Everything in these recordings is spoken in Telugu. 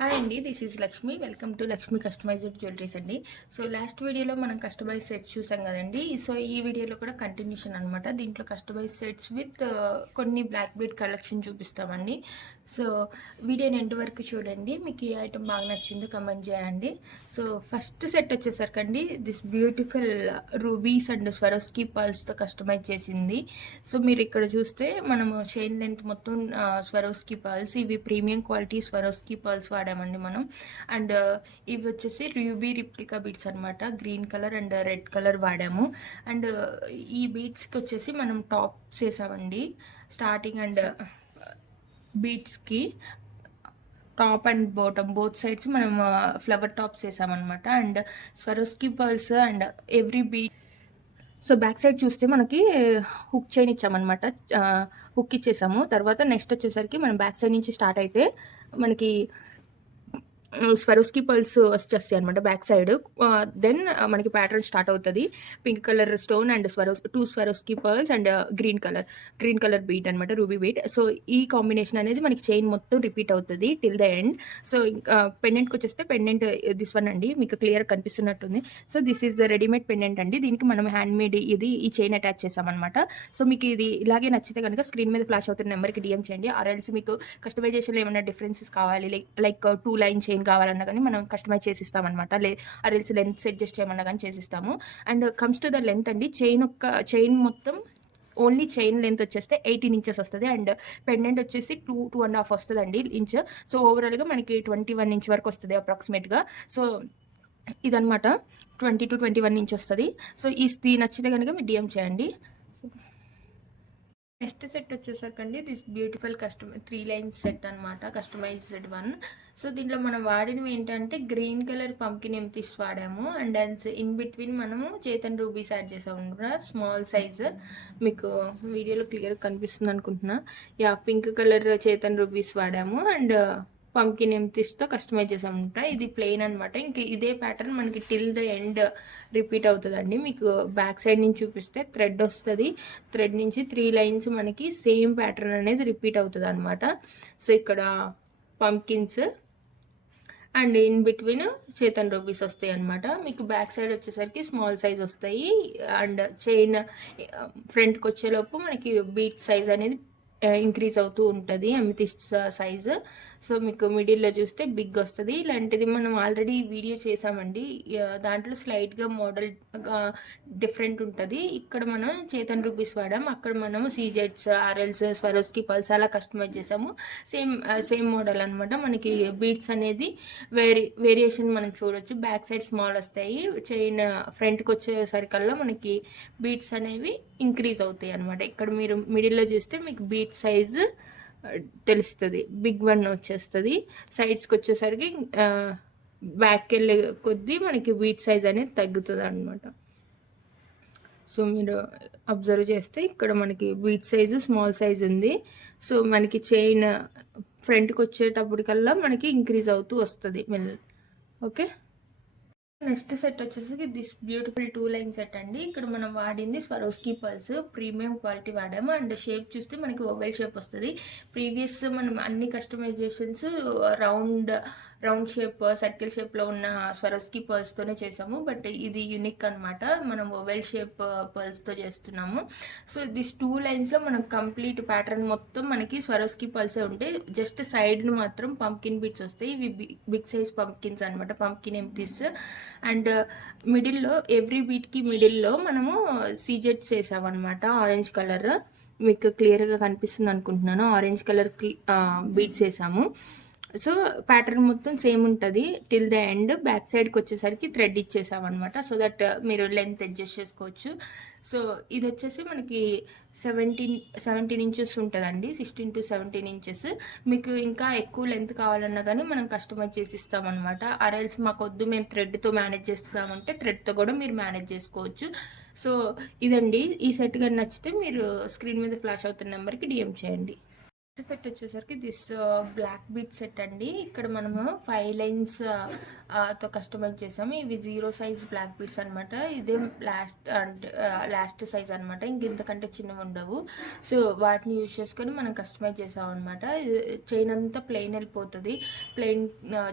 హాయ్ అండి, this is Lakshmi. Welcome to Lakshmi customised jewelleries అండి. సో లాస్ట్ వీడియోలో మనం కస్టమైజ్ సెట్స్ చూసాం కదండి. సో ఈ వీడియోలో కూడా కంటిన్యూషన్ అనమాట. దీంట్లో కస్టమైజ్ సెట్స్ విత్ కొన్ని బ్లాక్ బీడ్ కలెక్షన్ చూపిస్తామండి. సో వీడియోని ఎండ్ వరకు చూడండి. మీకు ఏ ఐటమ్ బాగా నచ్చిందో కమెంట్ చేయండి. సో ఫస్ట్ సెట్ వచ్చేసరికండి this beautiful rubies and Swarovski పర్ల్స్తో కస్టమైజ్ చేసింది. సో మీరు ఇక్కడ చూస్తే మనము చైన్ లెంత్ మొత్తం స్వరోస్కీ పర్ల్స్, ఇవి ప్రీమియం క్వాలిటీ స్వరోస్కీ పర్ల్స్ వాడామండి మనం. అండ్ ఇవి వచ్చేసి రూబీ రిప్లికా బీడ్స్ అనమాట. Green colour and red colour వాడాము. అండ్ ఈ బీడ్స్కి వచ్చేసి మనం టాప్స్ వేసామండి. స్టార్టింగ్ అండ్ బీడ్స్కి top and bottom both sides మనం ఫ్లవర్ టాప్స్ వేసామన్నమాట. And Swarovski pearls and every bead. So back side చూస్తే మనకి హుక్ చైన్ ఇచ్చామన్నమాట. హుక్ ఇచ్చేసాము. తర్వాత నెక్స్ట్ వచ్చేసరికి మనం బ్యాక్ సైడ్ నుంచి స్టార్ట్ అయితే మనకి స్వరోస్కీ పర్ల్స్ వచ్చేస్తాయి అనమాట బ్యాక్ సైడ్. దెన్ మనకి ప్యాటర్న్ స్టార్ట్ అవుతుంది. Pink colour stone and two Swarovski pearls and green colour bead అనమాట, రూబీ బీట్. సో ఈ కాంబినేషన్ అనేది మనకి చైన్ మొత్తం రిపీట్ అవుతుంది టిల్ ద ఎండ్. సో పెండెంట్కి వచ్చేస్తే పెండెంట్ దిస్ వన్ అండి, మీకు క్లియర్ కనిపిస్తున్నట్టుంది. So this is the readymade pendant అండి. దీనికి మనం హ్యాండ్ మేడ్ ఈ చైన్ అటాచ్ చేసామన్నమాట. సో మీకు ఇది ఇలాగే నచ్చితే కనుక స్క్రీన్ మీద ఫ్లాష్ అవుతున్న నెంబర్కి డిఎం చేయండి. ఆర్ఎల్స్ మీకు కస్టమైజేషన్లో ఏమైనా డిఫరెన్సెస్ కావాలి, లైక్ 2 లైన్ చైన్ కావాలన్నా కానీ మనం కస్టమైజ్ చేసిస్తాం అనమాట. ఆర్ఎల్స్ లెంత్ అడ్జస్ట్ చేయమన్నా కానీ చేసిస్తాము. And comes to the length అండి, చైన్ మొత్తం ఓన్లీ చైన్ లెంత్ వచ్చేస్తే 18 ఇంచెస్ వస్తుంది. అండ్ పెండెంట్ వచ్చేసి 2.5 వస్తుంది అండి ఇంచ్. సో ఓవరాల్గా మనకి 21 ఇంచ్ వరకు వస్తుంది అప్రాక్సిమేట్గా. సో ఇదనమాట 20 to 21 ఇంచ్ వస్తుంది. సో ఇది నచ్చితే కనుక మీరు డిఎం చేయండి. నెక్స్ట్ సెట్ వచ్చేసరికండి దిస్ బ్యూటిఫుల్ 3 లైన్స్ సెట్ అనమాట, కస్టమైజ్డ్ వన్. సో దీంట్లో మనం వాడినవి ఏంటంటే గ్రీన్ కలర్ పంకిన్ ఎమ్తిస్ వాడాము. అండ్ ఇన్ బిట్వీన్ మనము చేతన్ రూబీస్ యాడ్ చేసాము అనమాట, స్మాల్ సైజ్. మీకు వీడియోలో క్లియర్ కనిపిస్తుంది అనుకుంటున్నా. Yeah, pink colour Chetan rubies వాడాము. అండ్ పంకిన్ ఎమ్తిస్తో కస్టమైజ్ చేసామన్నమాట. ఇది ప్లెయిన్ అనమాట. ఇంక ఇదే ప్యాటర్న్ మనకి టిల్ ద ఎండ్ రిపీట్ అవుతుందండి. మీకు బ్యాక్ సైడ్ నుంచి చూపిస్తే థ్రెడ్ వస్తుంది. థ్రెడ్ నుంచి 3 లైన్స్ మనకి సేమ్ ప్యాటర్న్ అనేది రిపీట్ అవుతుంది అనమాట. సో ఇక్కడ pumpkins and in between Chetan rubies వస్తాయి అనమాట. మీకు బ్యాక్ సైడ్ వచ్చేసరికి స్మాల్ సైజ్ వస్తాయి. అండ్ చైన్ ఫ్రంట్కి వచ్చేలోపు మనకి బీట్ సైజ్ అనేది ఇంక్రీజ్ అవుతూ ఉంటుంది, అమితిస్ట్ సైజు. సో మీకు మిడిల్లో చూస్తే బిగ్ వస్తుంది. ఇలాంటిది మనం ఆల్రెడీ వీడియో చేసామండి. దాంట్లో స్లైడ్గా మోడల్ డిఫరెంట్ ఉంటుంది. ఇక్కడ మనం చేతన్ రూబీస్ వాడాం, అక్కడ మనం సీజెడ్స్, ఆర్ఎల్స్, స్వరోస్కీ పల్స్ అలా కస్టమైజ్ చేసాము. సేమ్ మోడల్ అనమాట. మనకి బీట్స్ అనేది వేరియేషన్ మనం చూడొచ్చు. బ్యాక్ సైడ్ స్మాల్ వస్తాయి, చైన్ ఫ్రంట్కి వచ్చేసరికల్లా మనకి బీట్స్ అనేవి ఇంక్రీజ్ అవుతాయి అనమాట. ఇక్కడ మీరు మిడిల్లో చూస్తే మీకు బీట్ సైజు తెలుస్తుంది, బిగ్ వన్ వచ్చేస్తుంది. సైడ్స్కి వచ్చేసరికి బ్యాక్ వెళ్ళే కొద్దీ మనకి బీట్ సైజ్ అనేది తగ్గుతుంది అనమాట. సో మీరు అబ్జర్వ్ చేస్తే ఇక్కడ మనకి బీట్ సైజు స్మాల్ సైజ్ ఉంది. సో మనకి చైన్ ఫ్రంట్కి వచ్చేటప్పటికల్లా మనకి ఇంక్రీజ్ అవుతూ వస్తుంది ఓకే. నెక్స్ట్ సెట్ వచ్చేసి దిస్ బ్యూటిఫుల్ 2 లైన్ సెట్ అండి. ఇక్కడ మనం వాడింది స్వరోస్కీ పర్ల్స్, ప్రీమియం క్వాలిటీ వాడాము. అండ్ షేప్ చూస్తే మనకి ఓవెల్ షేప్ వస్తుంది. ప్రీవియస్ మనం అన్ని కస్టమైజేషన్స్ రౌండ్ షేప్, సర్కిల్ షేప్లో ఉన్న స్వరోస్కీ పర్ల్స్తోనే చేసాము. బట్ ఇది యూనిక్ అనమాట, మనం ఓవెల్ షేప్ పర్ల్స్తో చేస్తున్నాము. సో దిస్ 2 లైన్స్లో మనం కంప్లీట్ ప్యాటర్న్ మొత్తం మనకి స్వరోస్కీ పర్ల్సే ఉంటాయి. జస్ట్ సైడ్ను మాత్రం పంకిన్ బీట్స్ వస్తాయి. ఇవి బిగ్ సైజ్ పంకిన్స్ అనమాట, పంకిన్ ఎమ్తిస్. అండ్ మిడిల్లో ఎవ్రీ బీట్కి మిడిల్లో మనము సీజెట్స్ వేసామన్నమాట. ఆరెంజ్ కలర్ మీకు క్లియర్గా కనిపిస్తుంది అనుకుంటున్నాను. ఆరెంజ్ కలర్ బీట్స్ వేసాము. సో ప్యాటర్న్ మొత్తం సేమ్ ఉంటుంది టిల్ ద ఎండ్. బ్యాక్ సైడ్కి వచ్చేసరికి థ్రెడ్ ఇచ్చేసామన్నమాట, సో దట్ మీరు లెంత్ అడ్జస్ట్ చేసుకోవచ్చు. సో ఇది వచ్చేసి మనకి 17 ఇంచెస్ ఉంటుందండి, 16 to 17 ఇంచెస్. మీకు ఇంకా ఎక్కువ లెంత్ కావాలన్నా కానీ మనం కస్టమైజ్ చేసి ఇస్తామన్నమాట. ఆర్ఎల్స్ మాకు వద్దు, మేము థ్రెడ్తో మేనేజ్ చేస్తామంటే థ్రెడ్తో కూడా మీరు మేనేజ్ చేసుకోవచ్చు. సో ఇదండి, ఈ సెట్ కానీ నచ్చితే మీరు స్క్రీన్ మీద ఫ్లాష్ అవుతున్న నెంబర్కి డిఎం చేయండి. సెట్ వచ్చేసరికి దిస్ బ్లాక్ బీట్ సెట్ అండి. ఇక్కడ మనము 5 లైన్స్ తో కస్టమైజ్ చేసాము. ఇవి 0 సైజ్ బ్లాక్ బీట్స్ అనమాట. ఇదే లాస్ట్ సైజ్ అనమాట. ఇంతకంటే చిన్నవి ఉండవు. సో వాటిని యూజ్ చేసుకొని మనం కస్టమైజ్ చేసాం అనమాట. చైన్ అంతా ప్లెయిన్ వెళ్ళిపోతుంది. Plain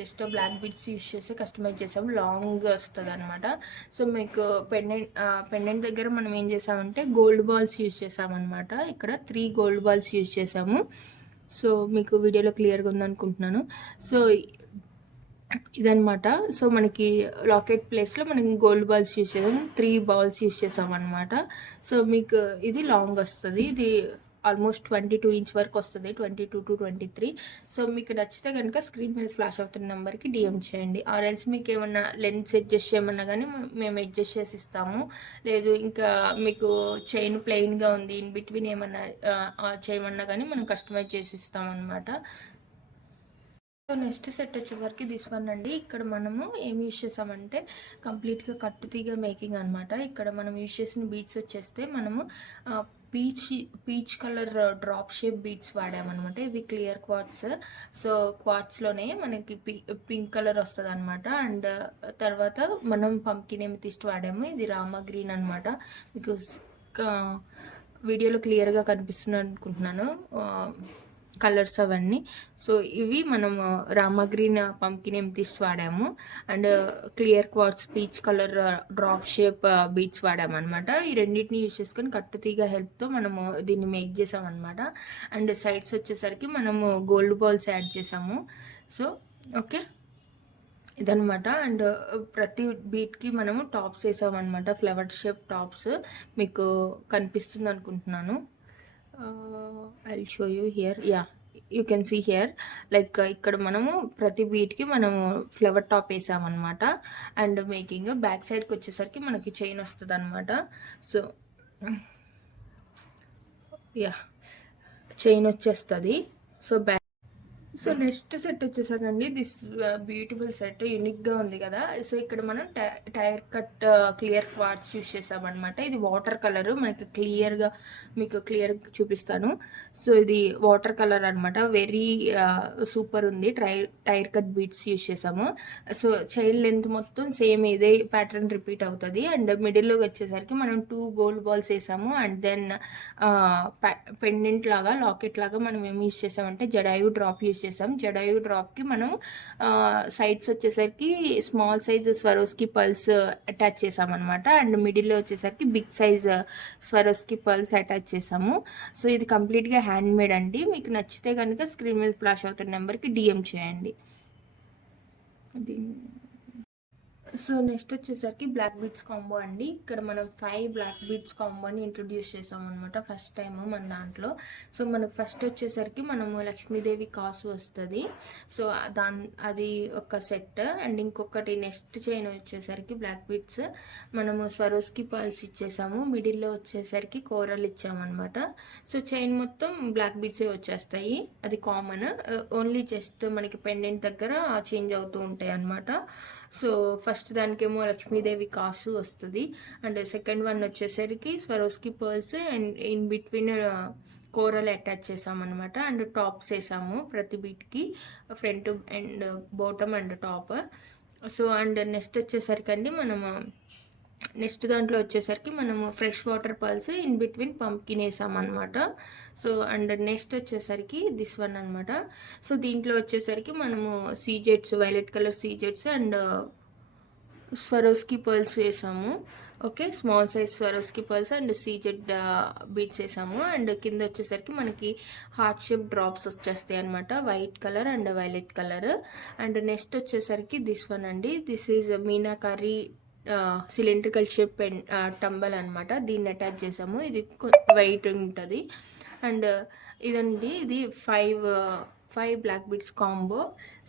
just black beads use చేసి కస్టమైజ్ చేసాము. లాంగ్ వస్తుంది అనమాట. సో మీకు పెండెంట్ దగ్గర మనం ఏం చేసామంటే గోల్డ్ బాల్స్ యూజ్ చేసామన్నమాట. ఇక్కడ 3 గోల్డ్ బాల్స్ యూజ్ చేసాము. సో మీకు వీడియోలో క్లియర్గా ఉందనుకుంటున్నాను. సో ఇదనమాట. సో మనకి లాకెట్ ప్లేస్లో మనకి గోల్డ్ బాల్స్ యూజ్ చేసాం. 3 బాల్స్ యూజ్ చేసాం అనమాట. సో మీకు ఇది లాంగ్ వస్తుంది. ఇది ఆల్మోస్ట్ 22 ఇంచ్ వరకు వస్తుంది, 22 to 23. సో మీకు నచ్చితే కనుక స్క్రీన్ మీద ఫ్లాష్ అవుతున్న నెంబర్కి డిఎం చేయండి. ఆర్ ఎల్స్ మీకు ఏమన్నా లెన్స్ అడ్జస్ట్ చేయమన్నా కానీ మేము అడ్జస్ట్ చేసి ఇస్తాము. లేదు ఇంకా మీకు చైన్ ప్లెయిన్గా ఉంది, ఇన్ బిట్వీన్ ఏమన్నా చేయమన్నా కానీ మనం కస్టమైజ్ చేసి ఇస్తాం అనమాట. సో నెక్స్ట్ సెట్ వచ్చేసరికి దిస్ వన్ అండి. ఇక్కడ మనము ఏం యూజ్ చేసామంటే కంప్లీట్గా కట్టుతీగ మేకింగ్ అనమాట. ఇక్కడ మనం యూజ్ చేసిన బీడ్స్ వచ్చేస్తే మనము peach colour drop shape beads వాడామన్నమాట. ఇవి క్లియర్ క్వార్ట్స్. సో క్వార్ట్స్లోనే మనకి పింక్ కలర్ వస్తుంది అనమాట. అండ్ తర్వాత మనం పంకిన్ ఎమితిస్ట్ వాడాము. ఇది రామా గ్రీన్ అనమాట. మీకు వీడియోలో క్లియర్గా కనిపిస్తుంది అనుకుంటున్నాను కలర్స్ అవన్నీ. సో ఇవి మనము రామా గ్రీన్ పంకిన్ ఎమితిస్ట్ వాడాము. And clear quartz peach colour drop shape beads వాడాము అనమాట. ఈ రెండింటిని యూజ్ చేసుకొని కట్టుతీగ హెల్ప్తో మనము దీన్ని మేక్ చేసామన్నమాట. అండ్ సైడ్స్ వచ్చేసరికి మనము గోల్డ్ బాల్స్ యాడ్ చేసాము. సో ఓకే ఇదనమాట. అండ్ ప్రతి బీట్కి మనము టాప్స్ వేసామన్నమాట. ఫ్లవర్ షేప్ టాప్స్ మీకు కనిపిస్తుంది అనుకుంటున్నాను. I'll show you here. Yeah, you can see here. Like ఇక్కడ మనము ప్రతి బీట్కి మనము ఫ్లవర్ టాప్ వేసామన్నమాట. అండ్ మేకింగ్ బ్యాక్ సైడ్కి వచ్చేసరికి మనకి చైన్ వస్తుంది అనమాట. సో యా చైన్ వచ్చేస్తుంది. సో సో నెక్స్ట్ సెట్ వచ్చేసరికి దిస్ బ్యూటిఫుల్ సెట్ యూనిక్గా ఉంది కదా. సో ఇక్కడ మనం tier cut clear quartz use చేసామన్నమాట. ఇది వాటర్ కలర్ మనకి మీకు క్లియర్గా చూపిస్తాను. సో ఇది వాటర్ కలర్ అనమాట. వెరీ సూపర్ ఉంది. టైర్ కట్ బీట్స్ యూజ్ చేసాము. సో చైన్ లెంత్ మొత్తం సేమ్ ఇదే ప్యాటర్న్ రిపీట్ అవుతుంది. అండ్ మిడిల్లోకి వచ్చేసరికి మనం 2 గోల్డ్ బాల్స్ వేసాము. అండ్ దెన్ పెండెంట్ లాగా లాకెట్ లాగా మనం ఏమి యూజ్ చేసామంటే జడాయు డ్రాప్ యూజ్ చేసాం. జడాయు డ్రాప్కి మనం సైడ్స్ వచ్చేసరికి small size Swarovski pearls attach చేసామన్నమాట. అండ్ మిడిల్లో వచ్చేసరికి big size Swarovski pearls attach చేసాము. సో ఇది కంప్లీట్గా హ్యాండ్ మేడ్ అండి. మీకు నచ్చితే కనుక స్క్రీన్ మీద ఫ్లాష్ అవుతున్న నెంబర్కి డిఎం చేయండి. సో నెక్స్ట్ వచ్చేసరికి బ్లాక్ బీట్స్ కాంబో అండి. ఇక్కడ మనం 5 బ్లాక్ బీట్స్ కాంబోని ఇంట్రొడ్యూస్ చేసామన్నమాట ఫస్ట్ టైము మన దాంట్లో. సో మనకు ఫస్ట్ వచ్చేసరికి మనము లక్ష్మీదేవి కాసు వస్తుంది. సో అది ఒక సెట్. అండ్ ఇంకొకటి నెక్స్ట్ చైన్ వచ్చేసరికి బ్లాక్ బీట్స్ మనము స్వరోస్కి పల్స్ ఇచ్చేసాము. మిడిల్లో వచ్చేసరికి కోరల్ ఇచ్చామన్నమాట. సో చైన్ మొత్తం బ్లాక్ బీట్సే వచ్చేస్తాయి. అది కామన్. ఓన్లీ జస్ట్ మనకి పెండెంట్ దగ్గర చేంజ్ అవుతూ ఉంటాయి అన్నమాట. సో ఫస్ట్ దానికేమో లక్ష్మీదేవి కాసు వస్తుంది. అండ్ సెకండ్ వన్ వచ్చేసరికి Swarovski pearls and in between coral attach చేసామన్నమాట. అండ్ టాప్స్ వేసాము ప్రతి బీట్కి, front and bottom and top. So and next వచ్చేసరికి అండి మనము నెక్స్ట్ దాంట్లో వచ్చేసరికి మనము fresh water pulse in between pumpkin వేసామన్నమాట. So and next వచ్చేసరికి దిస్ వన్ అనమాట. సో దీంట్లో వచ్చేసరికి మనము సీజెట్స్ violet colour సీజెట్స్ and Swarovski pearls వేసాము. Okay small size Swarovski pearls and CZ beats వేసాము. అండ్ కింద వచ్చేసరికి మనకి హార్ట్ షేప్ డ్రాప్స్ వచ్చేస్తాయి అనమాట. White colour and violet colour. And next వచ్చేసరికి దిస్ వన్ అండి. This is meenakari cylindrical shape tumble అనమాట. దీన్ని అటాచ్ చేసాము. ఇది వైట్ ఉంటుంది. అండ్ ఇదండి ఇది 5 బ్లాక్ బీడ్స్ కాంబో.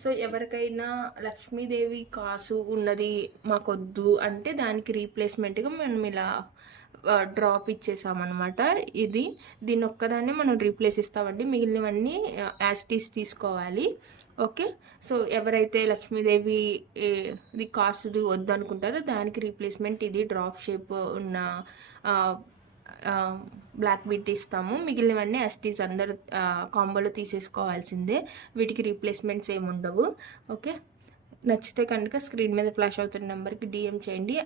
సో ఎవరికైనా లక్ష్మీదేవి కాసు ఉన్నది మాకొద్దు అంటే దానికి రీప్లేస్మెంట్గా మనం ఇలా డ్రాప్ ఇచ్చేసామన్నమాట. దీని ఒక్కదాన్ని మనం రీప్లేస్ ఇస్తామండి. మిగిలినవన్నీ యాస్టీస్ తీసుకోవాలి. ఓకే సో ఎవరైతే లక్ష్మీదేవి ఇది కాసుది వద్దనుకుంటారో దానికి రీప్లేస్మెంట్ ఇది డ్రాప్ షేప్ ఉన్న బ్లాక్ బీట్ ఇస్తాము. మిగిలినవన్నీ ఎస్టీస్ అందరూ కాంబోలో తీసేసుకోవాల్సిందే. వీటికి రీప్లేస్మెంట్స్ ఏమి ఉండవు. ఓకే, నచ్చితే కనుక స్క్రీన్ మీద ఫ్లాష్ అవుతున్న నెంబర్కి డిఎం చేయండి.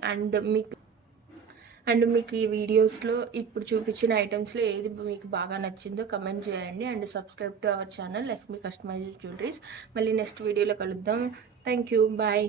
అండ్ మీకు ఈ వీడియోస్లో ఇప్పుడు చూపించిన ఐటమ్స్లో ఏది మీకు బాగా నచ్చిందో కమెంట్ చేయండి. And subscribe to our channel Lakshmi customised jewelleries. మళ్ళీ నెక్స్ట్ వీడియోలో కలుద్దాం. Thank you, bye.